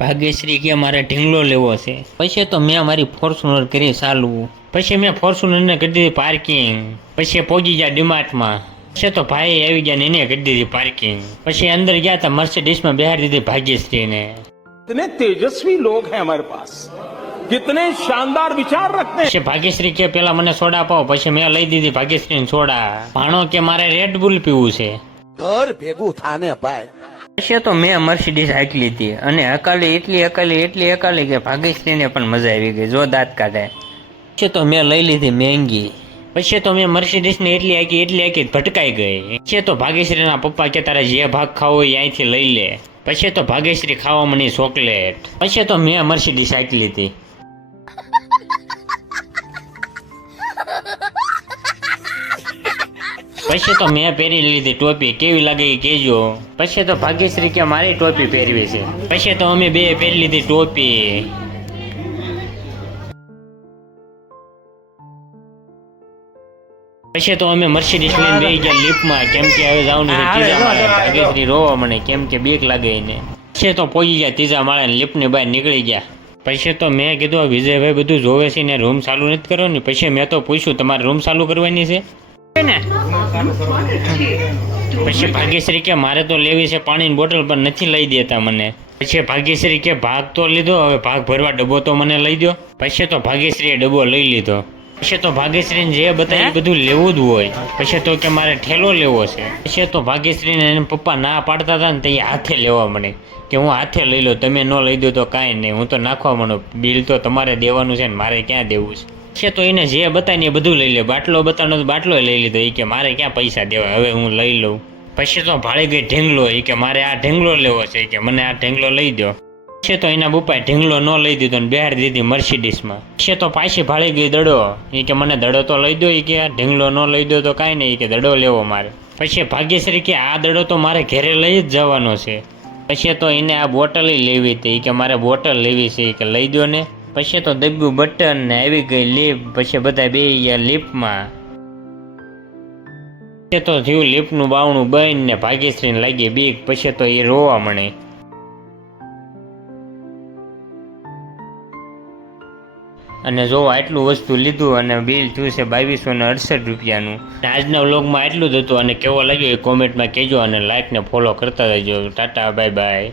ભાગ્યશ્રી કે મારે ઢીંગલો લેવો છે. પછી તો મેં મારી ફોર્ચ્યુનર કરી ચાલુ. પછી મેં ફોર્ચ્યુનરને કરી દીધી પાર્કિંગ. પછી પહોંચી ગયા ડીમાર્ટમાં. પછી તો ભાઈ આવી ગયા ને એને કરી દીધી પાર્કિંગ. પછી અંદર ગયા તો મર્સિડીઝમાં બેહાડી દીધી ભાગ્યશ્રીને. कितने तेजस्वी लोग हैं हमारे पास, कितने शानदार विचार रखते हैं. પછી ભાગ્યશ્રી કે પેલા મને સોડા પાવ. પછી મેં લઈ દીધી ભાગ્યશ્રીને સોડા. ભાણો કે મારે રેડ બુલ પીવું છે. ઘર ભેગું થાને ભાઈ. પછી તો મેં મર્સિડીઝ હાંકી લીધી અને એટલી હકાલી કે ભાગ્યશ્રીને પણ મજા આવી ગઈ, જો દાંત કાઢે. પછી તો મેં લઈ લીધી મહેંગી. પછી તો મેં મર્સિડીઝને એટલી હાંકી ભટકાઈ ગઈ. પછી તો ભાગ્યશ્રીના પપ્પા કે તારે જે ભાગ ખાવો હોય અહીંથી લઈ લે. પછી તો ભાગ્યશ્રી ખાવા મળી ચોકલેટ. પછી તો મેં મર્સિડીઝ હાંકી લીધી. પછી તો મેં પહેરી લીધી ટોપી, કેવી લાગે એ કહેજો. પછી તો ભાગ્યશ્રી કે મારી ટોપી પહેરવી છે. પછી તો અમે બે પહેરી લીધી ટોપી. પછી તો અમે મર્સિડીઝ લઈને બેસી ગયા લિફ્ટમાં, કેમ કે હવે જવાનું છે ત્રીજા માળે. ભાગ્યશ્રી રોવા મને, કેમ કે બીક લાગે એને. પછી તો પહોંચી ગયા ત્રીજા માળે, લિફ્ટની બહાર નીકળી ગયા. પછી તો મેં કીધું વિજયભાઈ બધું જોવે છે ને રૂમ ચાલુ નથી કરવાની. પછી મેં તો પૂછ્યું તમારે રૂમ ચાલુ કરવાની છે ને? પછી ભાગ્યશ્રી કે મારે તો લેવી છે પાણીની બોટલ, પણ નથી લઈ દેતા મને. પછી ભાગ્યશ્રી કે ભાગ તો લીધો, હવે ભાગ ભરવા ડબ્બો તો મને લઈ દો. પછી તો ભાગ્યશ્રીએ ડબ્બો લઈ લીધો. પછી તો ભાગ્યશ્રીને જે બતાવ્યું બધું લેવું જ હોય. પછી તો કે મારે ઠેલો લેવો છે. પછી તો ભાગ્યશ્રીને એના પપ્પા ના પાડતા હતા ને તે હાથે લેવા મને, કે હું હાથે લઈ લો, તમે ન લઈ દો તો કાંઈ નહીં, હું તો નાખવા માંડો, બિલ તો તમારે દેવાનું છે ને મારે ક્યાં દેવું છે. પછી તો એને જે બતાવીને એ બધું લઈ લે. બાટલો બતાવનો તો બાટલો લઈ લીધો, એ કે મારે ક્યાં પૈસા દેવા, હવે હું લઈ લઉં. પછી તો ભાળી ગઈ ઢીંગલો, એ કે મારે આ ઢીંગલો લેવો છે, કે મને આ ઢીંગલો લઈ દો. પછી તો એના બપ્પાએ ઢીંગલો ન લઈ દીધો ને બેહાડી દીધી મર્સિડીઝમાં. પછી તો પાછી ભાળી ગઈ દડો, એ કે મને દડો તો લઈ દો, એ કે ઢીંગલો ન લઈ દો તો કાંઈ નહીં, કે દડો લેવો મારે. પછી ભાગ્યશ્રી કે આ દડો તો મારે ઘરે લઈ જ જવાનો છે. પછી તો એને આ બોટલ લેવી હતી, કે મારે બોટલ લેવી છે, કે લઈ દો ને. પછી તો દબ્યું બટન ને આવી ગઈ લિફ્ટ. પછી બધા બે ગયા લિફ્ટમાં. પછી તો થયું લિફ્ટનું બાવણું બંધ ને ભાગ્યશ્રીને લાગી બીક. પછી તો એ રોવા મળી. અને જો આટલું વસ્તુ લીધું અને બિલ થયું છે 2268 રૂપિયાનું. આજના વ્લોગમાં આટલું જ હતું અને કેવો લાગ્યો એ કોમેન્ટમાં કહેજો અને લાઈક ને ફોલો કરતા રહેજો. Tata bye bye.